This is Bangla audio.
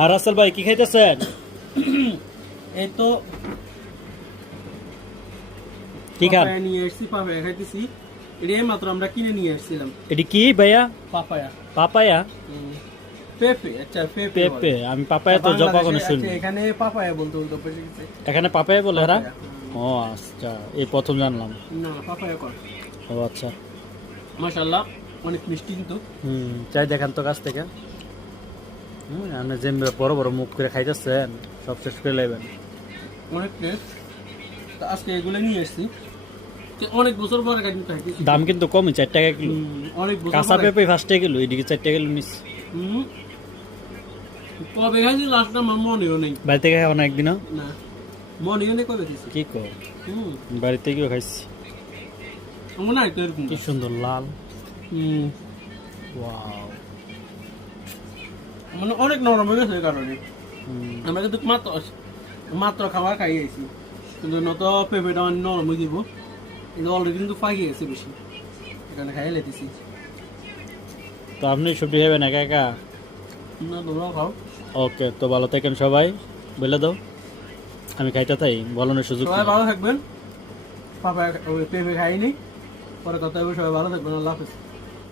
আর রাসেল ভাই কি খাইতেছেন? এই তো কি খান? পাপায়া নিয়ে এসেছি, পাপায়া খাইতেছি। এটাই মাত্র আমরা কিনে নিয়ে এসেছিলাম। এটি কি ভাইয়া? পাপায়া। পাপায়া? পেঁপে, আচ্ছা পেঁপে পেঁপে? বলে। আমি পাপায়া তো কখনো শুনি। আচ্ছা, এখানে পাপায়া বলতে বলতে পেঁপে গেছে। এখানে পাপায়া বলে এরা? পাপায়া। ও আচ্ছা, এই প্রথম জানলাম। না, পাপায়া কর। ও আচ্ছা। মাশাআল্লাহ, অনেক মিষ্টি কিন্তু। চাই দেখান তো কাছ থেকে। আপনি যে বড় বড় মুখ করে খাইতেছেন, সব শেষ করে নেবেন। অনেক টেস্ট। তো আজকে এগুলো নিয়ে এসেছি। অনেক বছর পরে খাইতেছি। দাম কিন্তু কমই, 4 টাকা কিলো। অনেক বছর কাঁচা পরে। পেঁপে 5 টাকা কিলো, এদিকে 4 টাকা কিলো নিস। কবে খাইছি লাস্ট আমার মনেও নেই। বাড়ি থেকে খাওয়া না একদিনও? না, মনেও নেই কবে খেয়েছি। কি কো? বাড়ি থেকেও খাইছি। মনে হয় তো এরকম। কি সুন্দর লাল। ওয়াও। মানে অনেক নরম হয়ে গেছে এই কারণে। আমরা কিন্তু মাত্র খাবার খাই গেছি, কিন্তু নত পেঁপেটা অনেক নরম হয়ে দিব। কিন্তু অলরেডি কিন্তু ফাঁকি গেছে বেশি, এখানে খাই লেতেছি। তো আপনি সবজি খাবেন একা একা? না, তোমরাও খাও। ওকে, তো ভালো থাকেন সবাই। বলে দাও, আমি খাইতে তাই বলানোর সুযোগ সবাই নেই। ভালো থাকবেন। পেঁপে খাইনি, পরে কথা হবে। সবাই ভালো থাকবেন। আল্লাহ হাফেজ।